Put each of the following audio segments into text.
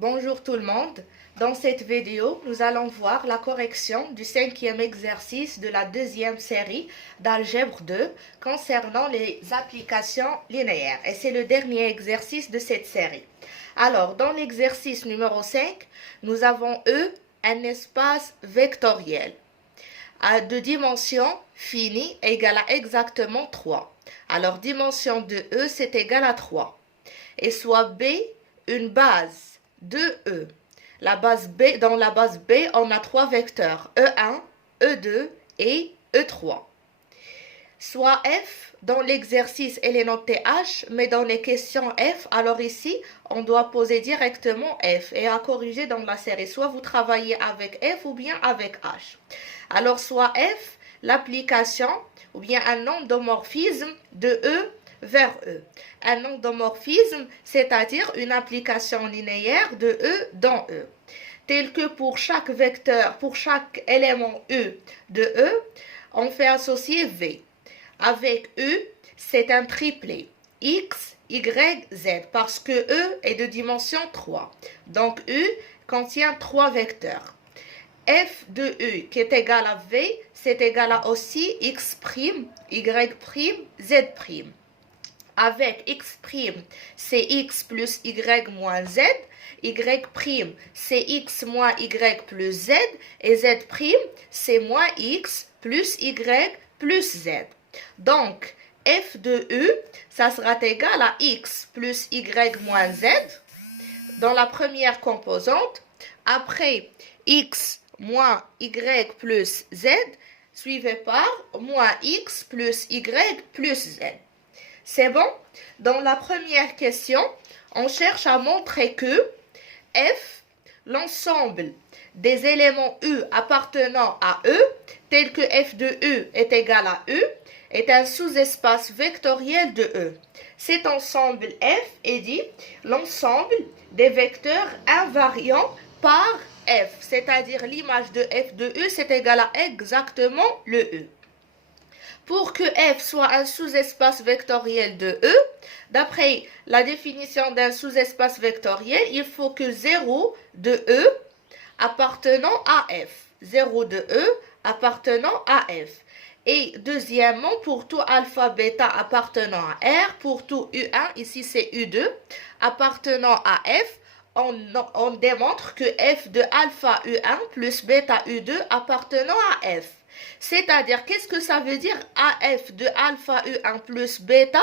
Bonjour tout le monde. Dans cette vidéo, nous allons voir la correction du 5e exercice de la deuxième série d'Algèbre 2 concernant les applications linéaires. Et c'est le dernier exercice de cette série. Alors, dans l'exercice numéro 5, nous avons E, un espace vectoriel de dimension finie égale à exactement 3. Alors, dimension de E, c'est égal à 3. Et soit B, une base de E. Dans la base B, on a trois vecteurs, E1, E2 et E3. Soit F, dans l'exercice, elle est notée H, mais dans les questions F, alors ici, on doit poser directement F et à corriger dans la série. Soit vous travaillez avec F ou bien avec H. Alors, soit F, l'application ou bien un endomorphisme de E vers E. Un endomorphisme, c'est-à-dire une application linéaire de E dans E. Tel que pour chaque vecteur, pour chaque élément E de E, on fait associer V. Avec E, c'est un triplet. X, Y, Z, parce que E est de dimension 3. Donc E contient 3 vecteurs. F de E qui est égal à V, c'est égal à aussi X', Y', Z'. Avec X', c'est X plus Y moins Z. Y', c'est X moins Y plus Z. Et Z', c'est moins X plus Y plus Z. Donc, F de E, ça sera égal à X plus Y moins Z dans la première composante. Après, X moins Y plus Z, suivi par moins X plus Y plus Z. C'est bon? Dans la première question, on cherche à montrer que F, l'ensemble des éléments U appartenant à E, tel que F de E est égal à E, est un sous-espace vectoriel de E. Cet ensemble F est dit l'ensemble des vecteurs invariants par F, c'est-à-dire l'image de F de E, c'est égal à exactement le E. Pour que F soit un sous-espace vectoriel de E, d'après la définition d'un sous-espace vectoriel, il faut que 0 de E appartenant à F. 0 de E appartenant à F. Et deuxièmement, pour tout alpha, bêta appartenant à R, pour tout U1, ici c'est U2, appartenant à F, on démontre que F de alpha U1 plus bêta U2 appartenant à F. C'est-à-dire, qu'est-ce que ça veut dire AF de alpha U1 plus bêta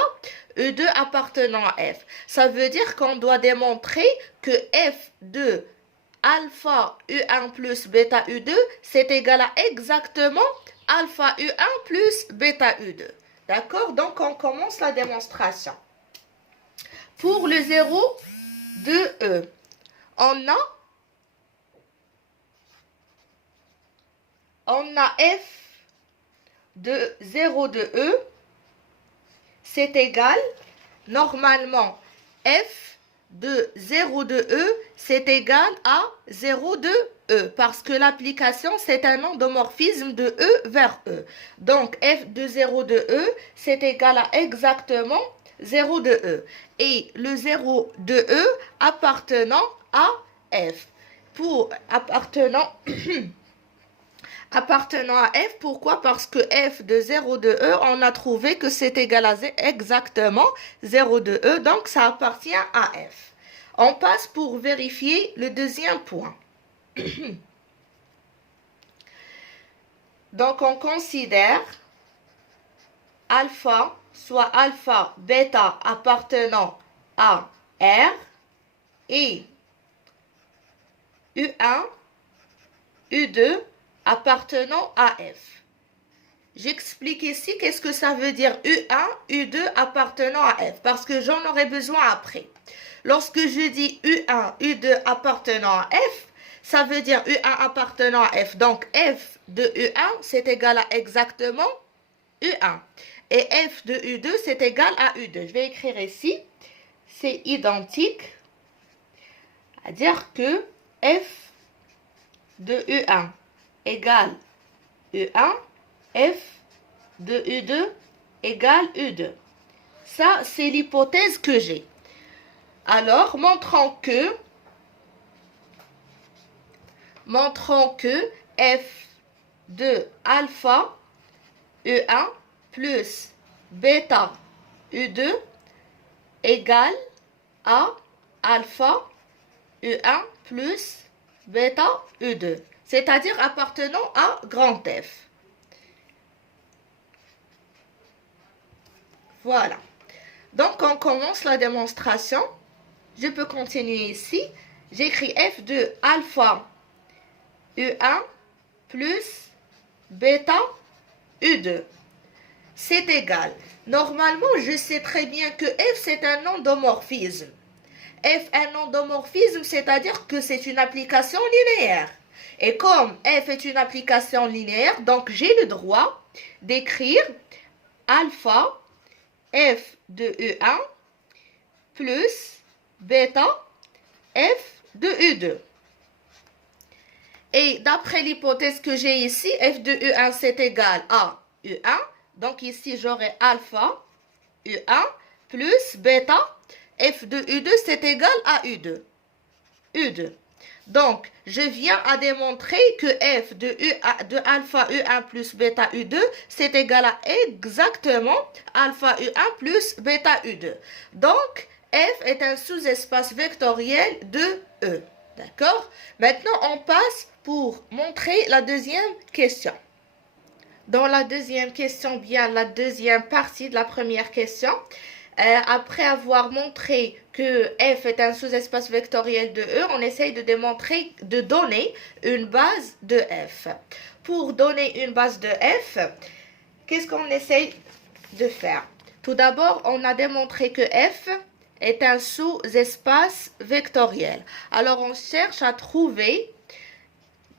U2 appartenant à F? Ça veut dire qu'on doit démontrer que F de alpha U1 plus bêta U2, c'est égal à exactement alpha U1 plus bêta U2. D'accord? Donc, on commence la démonstration. Pour le 0 de E, on a F de 0 de E, c'est égal, normalement, F de 0 de E, c'est égal à 0 de E, parce que l'application, c'est un endomorphisme de E vers E. Donc, F de 0 de E, c'est égal à exactement 0 de E. Et le 0 de E appartenant à F. Pour appartenant à F, pourquoi? Parce que F de 0 de E, on a trouvé que c'est égal à exactement 0 de E, donc ça appartient à F. On passe pour vérifier le deuxième point. Donc on considère alpha, soit alpha, bêta appartenant à R et U1, U2 appartenant à F. J'explique ici qu'est-ce que ça veut dire U1, U2 appartenant à F, parce que j'en aurai besoin après. Lorsque je dis U1, U2 appartenant à F, ça veut dire U1 appartenant à F. Donc F de U1, c'est égal à exactement U1. Et F de U2, c'est égal à U2. Je vais écrire ici, c'est identique, à dire que F de U1 égale U1, F de U2 égale U2. Ça, c'est l'hypothèse que j'ai. Alors, montrons que montrons que f de alpha E1 plus bêta E2 égale à alpha E1 plus bêta E2, c'est-à-dire appartenant à grand F. Voilà. Donc, on commence la démonstration. Je peux continuer ici. J'écris f de alpha E1 plus bêta E2. C'est égal. Normalement, je sais très bien que f, c'est un endomorphisme. F, un endomorphisme, c'est-à-dire que c'est une application linéaire. Et comme f est une application linéaire, donc j'ai le droit d'écrire alpha f de E1 plus bêta f de E2. Et d'après l'hypothèse que j'ai ici, f de E1 c'est égal à E1. Donc ici j'aurai alpha E1 plus bêta f de E2 c'est égal à E2. Donc, je viens à démontrer que f de alpha E1 plus bêta E2, c'est égal à exactement alpha E1 plus bêta E2. Donc, f est un sous-espace vectoriel de E. D'accord? Maintenant, on passe pour montrer la deuxième question. Dans la deuxième question, bien la deuxième partie de la première question, après avoir montré que f est un sous-espace vectoriel de E, on essaye de démontrer, de donner une base de f. Pour donner une base de f, qu'est-ce qu'on essaye de faire? Tout d'abord, on a démontré que f est un sous-espace vectoriel. Alors, on cherche à trouver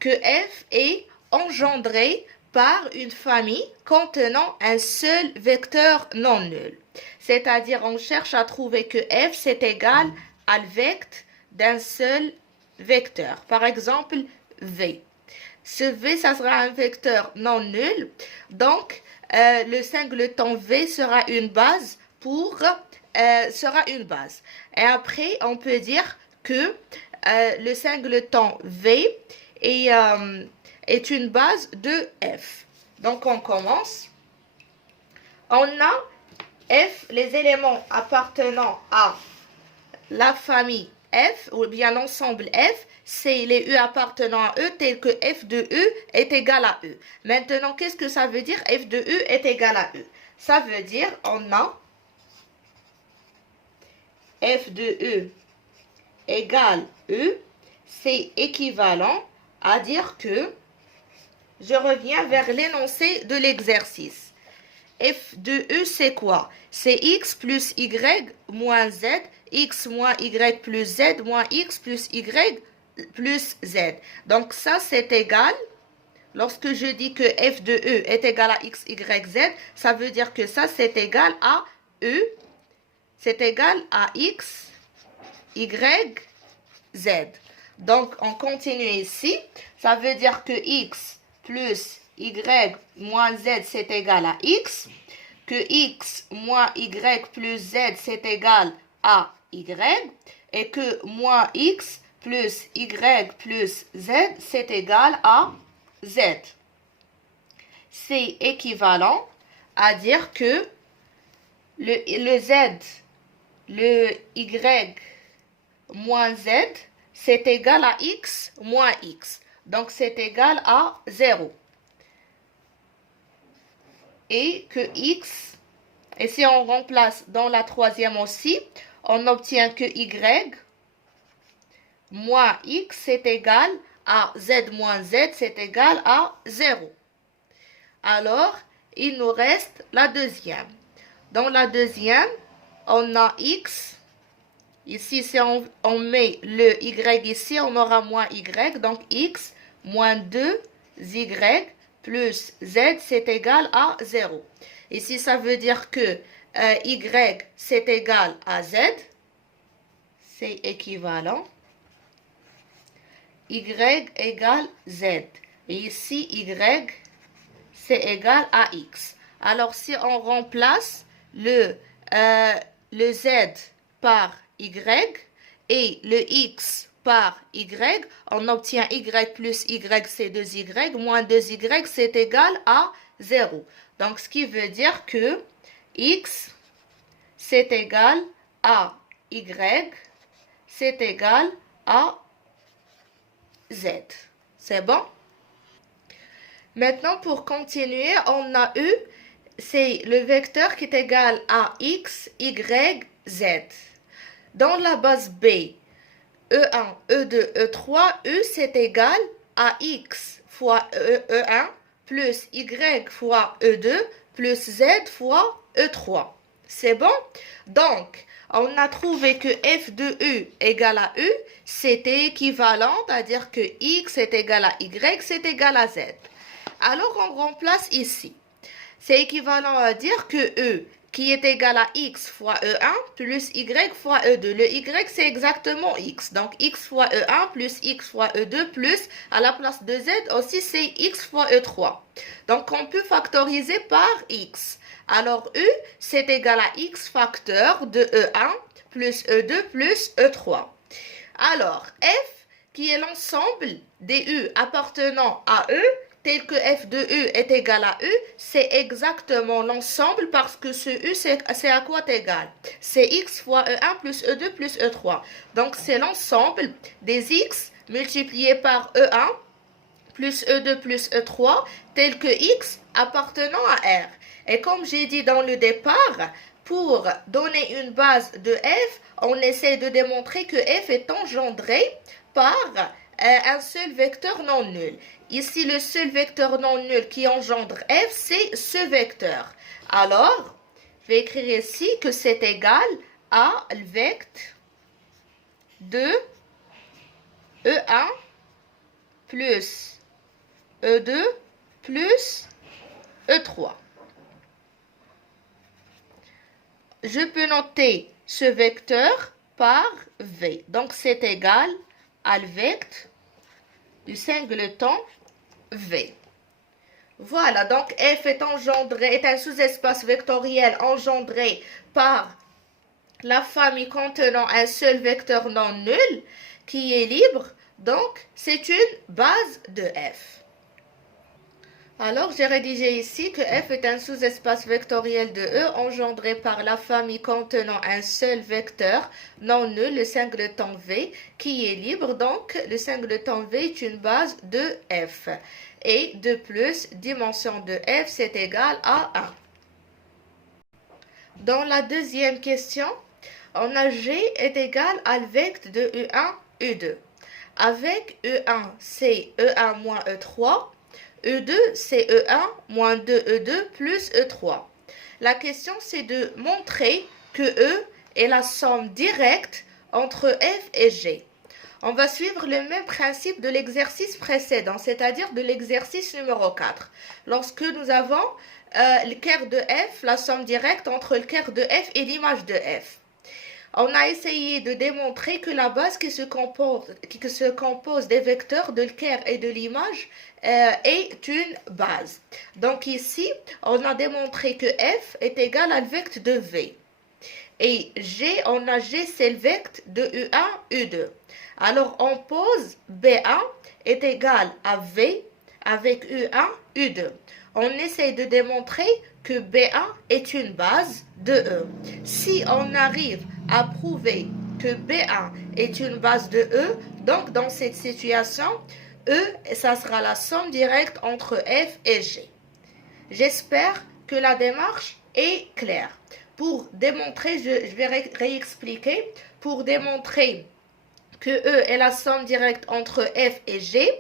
que f est engendré par une famille contenant un seul vecteur non nul. C'est-à-dire, on cherche à trouver que f, c'est égal à le vecteur d'un seul vecteur. Par exemple, v. Ce v, ça sera un vecteur non nul. Donc, le singleton v sera une base Et après, on peut dire que le singleton v est une base de f. Donc, on commence. On a f, les éléments appartenant à la famille f, ou bien l'ensemble f, c'est les E appartenant à E, tel que f de E est égal à E. Maintenant, qu'est-ce que ça veut dire f de E est égal à E? Ça veut dire, on a f de E égale E, c'est équivalent à dire que, je reviens vers l'énoncé de l'exercice. F de E, c'est quoi? C'est x plus y moins z, x moins y plus z, moins x plus y plus z. Donc ça, c'est égal. Lorsque je dis que f de E est égal à x, y, z, ça veut dire que ça, c'est égal à E. C'est égal à x, y, z. Donc, on continue ici. Ça veut dire que x plus y moins z, c'est égal à x. Que x moins y plus z, c'est égal à y. Et que moins x plus y plus z, c'est égal à z. C'est équivalent à dire que le z, le y moins z, c'est égal à x moins x. Donc, c'est égal à 0. Et que x, et si on remplace dans la troisième aussi, on obtient que y moins x, c'est égal à z moins z, c'est égal à 0. Alors, il nous reste la deuxième. Dans la deuxième, on a x. Ici, si on met le y ici, on aura moins y. Donc, x moins 2y plus z, c'est égal à 0. Ici, ça veut dire que y, c'est égal à z. C'est équivalent. Y égale z. Et ici, y, c'est égal à x. Alors, si on remplace le z par y et le x par y, on obtient y plus y, c'est 2y, moins 2y, c'est égal à 0. Donc, ce qui veut dire que x, c'est égal à y, c'est égal à z. C'est bon? Maintenant, pour continuer, on a eu, c'est le vecteur qui est égal à x, y, z. Dans la base B, E1, E2, E3, U c'est égal à X fois E1 plus Y fois E2 plus Z fois E3. C'est bon? Donc, on a trouvé que F de U égale à U, c'était équivalent, c'est-à-dire que X est égal à Y, c'est égal à Z. Alors, on remplace ici. C'est équivalent à dire que E qui est égal à x fois E1 plus y fois E2. Le y, c'est exactement x. Donc, x fois E1 plus x fois E2 plus, à la place de z aussi, c'est x fois E3. Donc, on peut factoriser par x. Alors, U, c'est égal à x facteur de E1 plus E2 plus E3. Alors, f, qui est l'ensemble des U appartenant à E, tel que f de U est égal à U, c'est exactement l'ensemble parce que ce U, c'est à quoi égal? C'est x fois E1 plus E2 plus E3. Donc, c'est l'ensemble des x multipliés par E1 plus E2 plus E3, tel que x appartenant à R. Et comme j'ai dit dans le départ, pour donner une base de f, on essaie de démontrer que f est engendré par un seul vecteur non nul. Ici, le seul vecteur non nul qui engendre f, c'est ce vecteur. Alors, je vais écrire ici que c'est égal à le vecteur de E1 plus E2 plus E3. Je peux noter ce vecteur par V. Donc, c'est égal à le vecteur du singleton V. Voilà, donc F est un sous-espace vectoriel engendré par la famille contenant un seul vecteur non nul qui est libre. Donc, c'est une base de F. Alors, j'ai rédigé ici que f est un sous-espace vectoriel de E engendré par la famille contenant un seul vecteur non nul, le singleton V, qui est libre. Donc, le singleton V est une base de f. Et de plus, dimension de f, c'est égal à 1. Dans la deuxième question, on a G est égal à le vecteur de E1, E2. Avec E1, c'est E1 moins E3. E2, c'est E1 moins 2E2 plus E3. La question, c'est de montrer que E est la somme directe entre F et G. On va suivre le même principe de l'exercice précédent, c'est-à-dire de l'exercice numéro 4. Lorsque nous avons le quart de F, la somme directe entre le quart de F et l'image de F. On a essayé de démontrer que la base qui se compose des vecteurs de l'équerre et de l'image est une base. Donc ici, on a démontré que f est égal à le vecteur de v. Et G, on a G, c'est le vecteur de U1, U2. Alors, on pose B1 est égal à V avec U1, U2. On essaie de démontrer que B1 est une base de E. Si on arrive à prouver que B1 est une base de E, donc dans cette situation, E, ça sera la somme directe entre F et G. J'espère que la démarche est claire. Pour démontrer, je vais réexpliquer, pour démontrer que E est la somme directe entre F et G,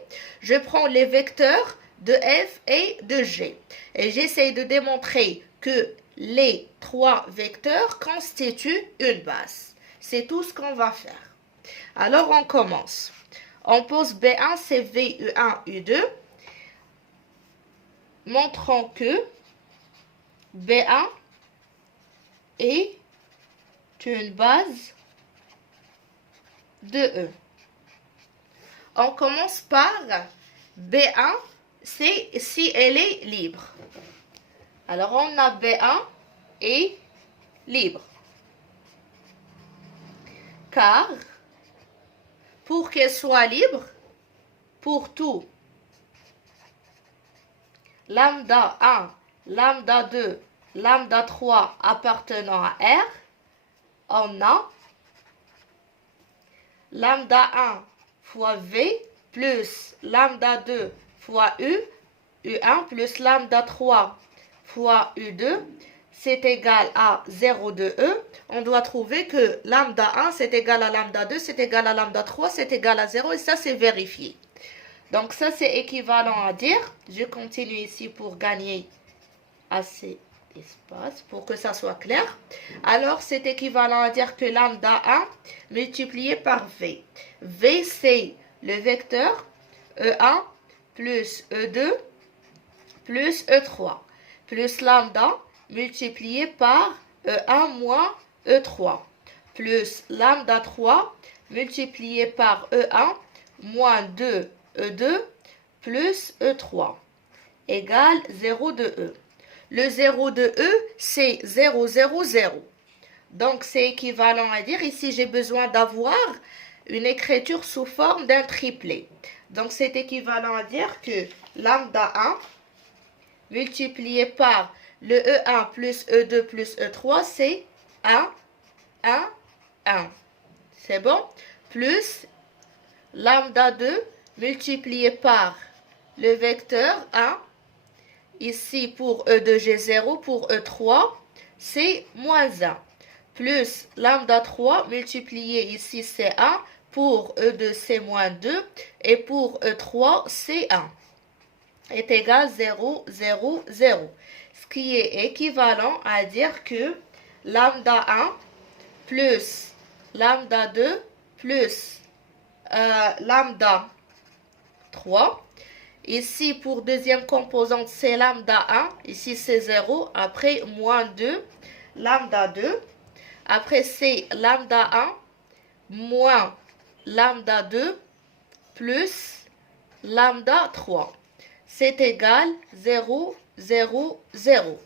je prends les vecteurs de F et de G. Et j'essaie de démontrer que les trois vecteurs constituent une base. C'est tout ce qu'on va faire. Alors, on commence. On pose B1, c'est V, U1, U2. Montrons que B1 est une base de E. On commence par B1, c'est si elle est libre. Alors, on a B1 est libre. Car, pour qu'elle soit libre, pour tout lambda 1, lambda 2, lambda 3 appartenant à R, on a lambda 1 fois V plus lambda 2 fois U1 plus lambda 3 fois U2, c'est égal à 0 de E. On doit trouver que lambda 1 c'est égal à lambda 2, c'est égal à lambda 3, c'est égal à 0 et ça c'est vérifié. Donc ça c'est équivalent à dire, je continue ici pour gagner assez d'espace pour que ça soit clair. Alors c'est équivalent à dire que lambda 1 multiplié par V. V c'est le vecteur E1 plus E2 plus E3 plus lambda multiplié par E1 moins E3 plus lambda 3 multiplié par E1 moins 2 E2 plus E3 égale 0 de E. Le 0 de E, c'est 0, 0, 0. Donc, c'est équivalent à dire, ici, j'ai besoin d'avoir une écriture sous forme d'un triplet. Donc, c'est équivalent à dire que lambda 1 multiplié par le E1 plus E2 plus E3, c'est 1, 1, 1. C'est bon? Plus lambda 2 multiplié par le vecteur 1, ici pour E2G0, pour E3, c'est moins 1. Plus lambda 3 multiplié ici c'est 1, pour E2 c'est moins 2, et pour E3 c'est 1. Est égal 0, 0, 0. Ce qui est équivalent à dire que lambda 1 plus lambda 2 plus lambda 3. Ici, pour deuxième composante, c'est lambda 1. Ici, c'est 0. Après, moins 2, lambda 2. Après, c'est lambda 1 moins lambda 2 plus lambda 3. C'est égal 0, 0, 0.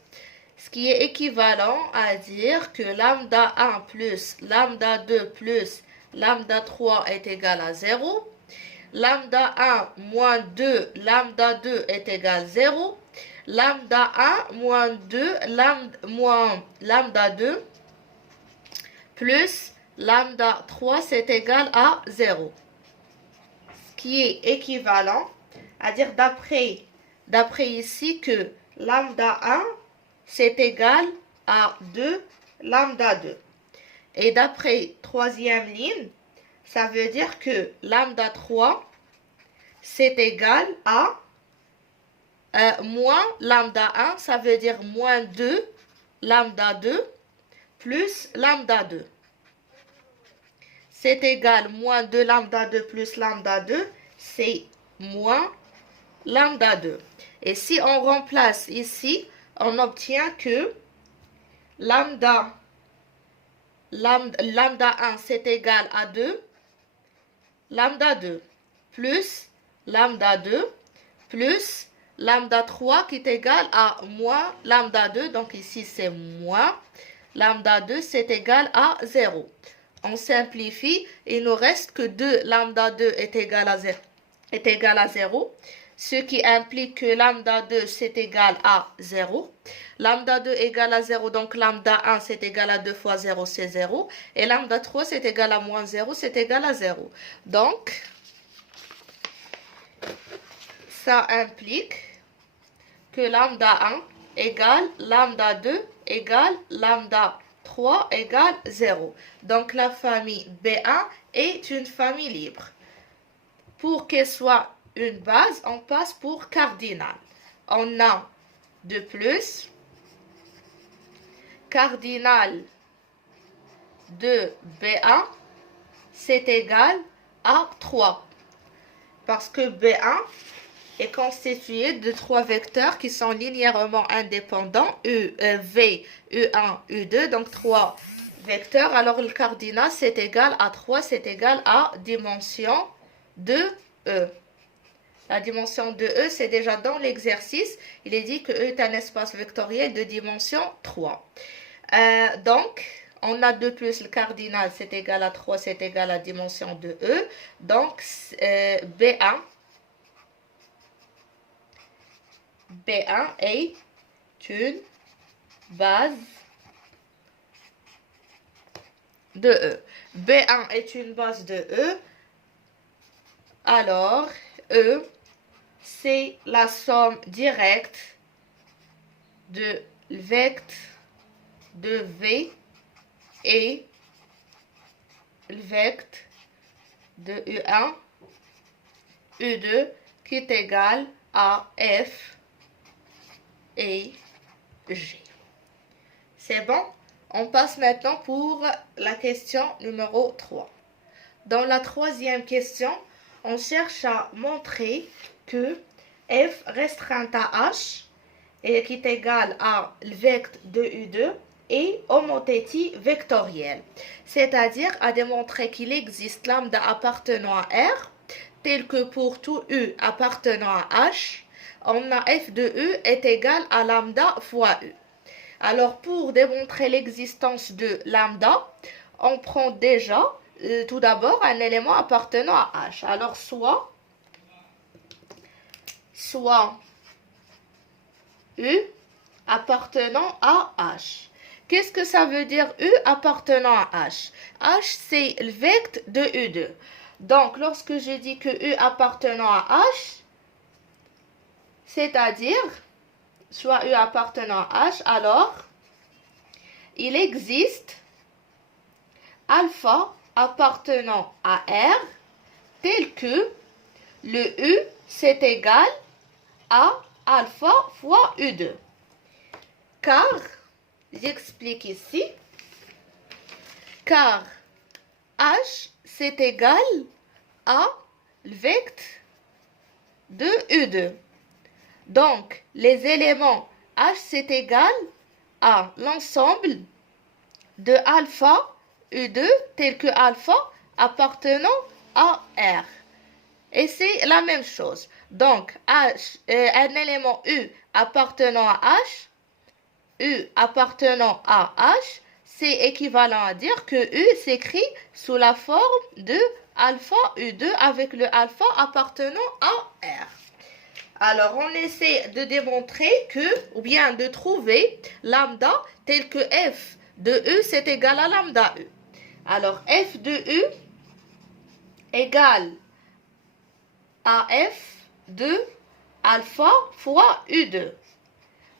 Ce qui est équivalent à dire que lambda 1 plus lambda 2 plus lambda 3 est égal à 0. Lambda 1 moins 2, lambda 2 est égal à 0. Lambda 1 moins 2, moins lambda 2 plus lambda 3, c'est égal à 0. Ce qui est équivalent à dire d'après ici que lambda 1, c'est égal à 2 lambda 2. Et d'après troisième ligne, ça veut dire que lambda 3, c'est égal à moins lambda 1, ça veut dire moins 2 lambda 2 plus lambda 2. C'est égal moins 2 lambda 2 plus lambda 2, c'est moins lambda 2. Et si on remplace ici, on obtient que lambda 1, c'est égal à 2 lambda 2 plus lambda 2 plus lambda 3 qui est égal à moins lambda 2. Donc ici, c'est moins lambda 2, c'est égal à 0. On simplifie, il nous reste que 2 lambda 2 est égal à 0. Ce qui implique que lambda 2 c'est égal à 0. Lambda 2 égale à 0, donc lambda 1 c'est égal à 2 fois 0, c'est 0. Et lambda 3 c'est égal à moins 0, c'est égal à 0. Donc, ça implique que lambda 1 égale lambda 2 égale lambda 3 égale 0. Donc, la famille B1 est une famille libre. Pour qu'elle soit une base, on passe pour cardinal. On a de plus cardinal de B1, c'est égal à 3. Parce que B1 est constitué de 3 vecteurs qui sont linéairement indépendants, U, V, U1, U2, donc 3 vecteurs. Alors le cardinal, c'est égal à 3, c'est égal à dimension de E. La dimension de E, c'est déjà dans l'exercice. Il est dit que E est un espace vectoriel de dimension 3. Donc, On a 2 plus le cardinal, c'est égal à 3, c'est égal à la dimension de E. Donc, B1 est une base de E. B1 est une base de E. Alors, E, c'est la somme directe de vecteur de V et le vecteur de U1, U2 qui est égal à F et G. C'est bon? On passe maintenant pour la question numéro 3. Dans la troisième question, on cherche à montrer que F restreint à H et qui est égal à le vecteur de U2 et homothétie vectorielle, c'est-à-dire à démontrer qu'il existe lambda appartenant à R, tel que pour tout U appartenant à H, on a F de U est égal à lambda fois U. Alors pour démontrer l'existence de lambda, on prend déjà tout d'abord un élément appartenant à H. Alors soit U appartenant à H. Qu'est-ce que ça veut dire U appartenant à H? H, c'est le vecteur de U2. Donc, lorsque je dis que U appartenant à H, c'est-à-dire, soit U appartenant à H, alors, il existe alpha appartenant à R, tel que le U, c'est égal à alpha fois U2. Car, j'explique ici, car H, c'est égal à le vecteur de U2. Donc, les éléments H, c'est égal à l'ensemble de alpha U2 tel que alpha appartenant à R. Et c'est la même chose. Donc, H, un élément U appartenant à H, U appartenant à H, c'est équivalent à dire que U s'écrit sous la forme de alpha U2 avec le alpha appartenant à R. Alors, on essaie de démontrer que, ou bien de trouver lambda tel que F de U, c'est égal à lambda U. Alors, F de U égale à F de alpha fois U2.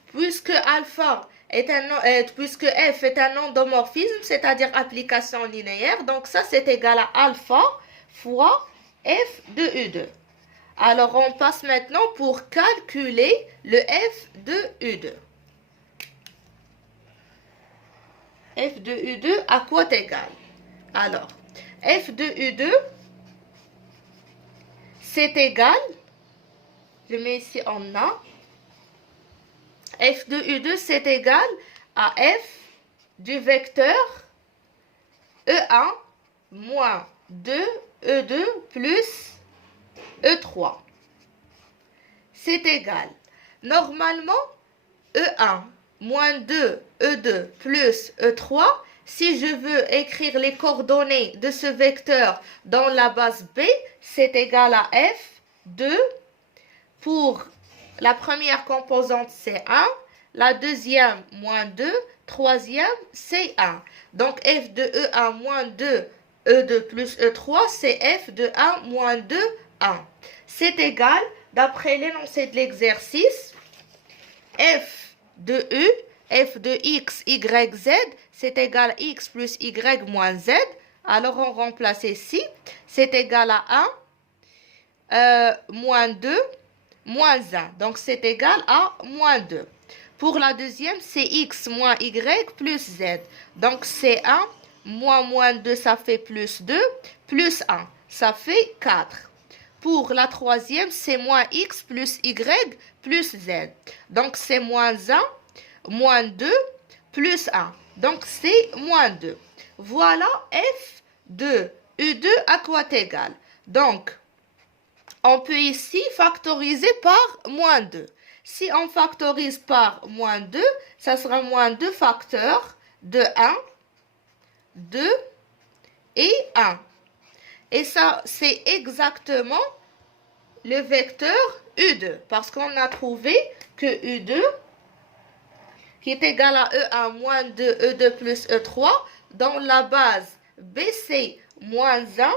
Puisque F est un endomorphisme, c'est-à-dire application linéaire, donc ça c'est égal à alpha fois F de U2. Alors on passe maintenant pour calculer le F de U2. F de U2 à quoi est égal? Alors, F de U2, c'est égal, je mets ici en A, F de U2, c'est égal à F du vecteur E1 moins 2 E2 plus E3. C'est égal. Normalement, E1 moins 2 E2 plus E3, si je veux écrire les coordonnées de ce vecteur dans la base B, c'est égal à F de, pour la première composante c'est 1, la deuxième moins 2, troisième c'est 1. Donc F de E1 moins 2, E2 plus E3, c'est F de 1 moins 2, 1. C'est égal, d'après l'énoncé de l'exercice, F de U, F de X, Y, Z, c'est égal à X plus Y moins Z. Alors on remplace ici, c'est égal à 1, moins 2, moins 1. Donc c'est égal à moins 2. Pour la deuxième, c'est X moins Y plus Z. Donc c'est 1, moins 2, ça fait plus 2, plus 1, ça fait 4. Pour la troisième, c'est moins X plus Y plus Z. Donc c'est moins 1, moins 2, plus 1. Donc c'est moins 2. Voilà F de U2 à quoi est égal. Donc, on peut ici factoriser par moins 2. Si on factorise par moins 2, ça sera moins 2 facteurs de 1 2 et 1. Et ça, c'est exactement le vecteur U2, parce qu'on a trouvé que U2, qui est égal à E1 moins 2, E2 plus E3, dans la base BC moins 1,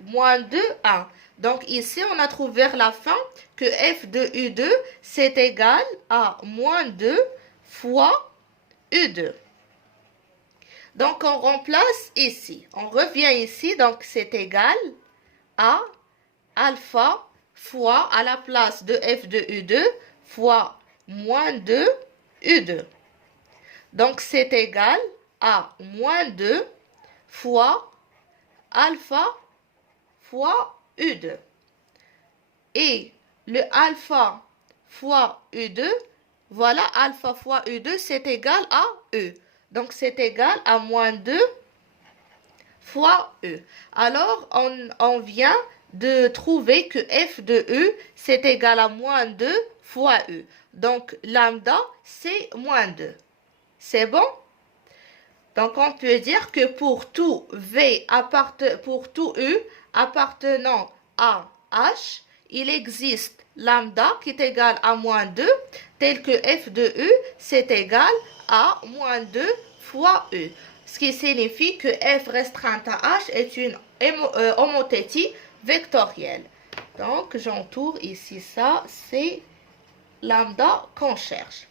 moins 2, 1. Donc ici, on a trouvé vers la fin que F de U2, c'est égal à moins 2 fois U2. Donc on remplace ici. On revient ici, donc c'est égal à alpha fois, à la place de F de U2, fois moins 2 U2. Donc c'est égal à moins 2 fois alpha fois U2. Et le alpha fois U2, voilà, alpha fois U2, c'est égal à E. Donc c'est égal à moins 2 fois E. Alors on vient de trouver que F de E, c'est égal à moins 2 fois E. Donc lambda, c'est moins 2. C'est bon? Donc on peut dire que pour tout V, pour tout U appartenant à H, il existe lambda qui est égal à moins 2, tel que F de U, c'est égal à moins 2 fois U. Ce qui signifie que F restreinte à H est une homothétie vectorielle. Donc j'entoure ici ça, c'est lambda qu'on cherche.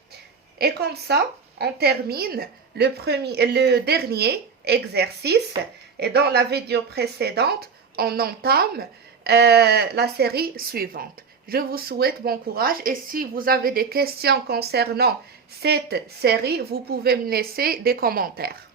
Et comme ça, on termine le dernier exercice. Et dans la vidéo précédente, on entame la série suivante. Je vous souhaite bon courage et si vous avez des questions concernant cette série, vous pouvez me laisser des commentaires.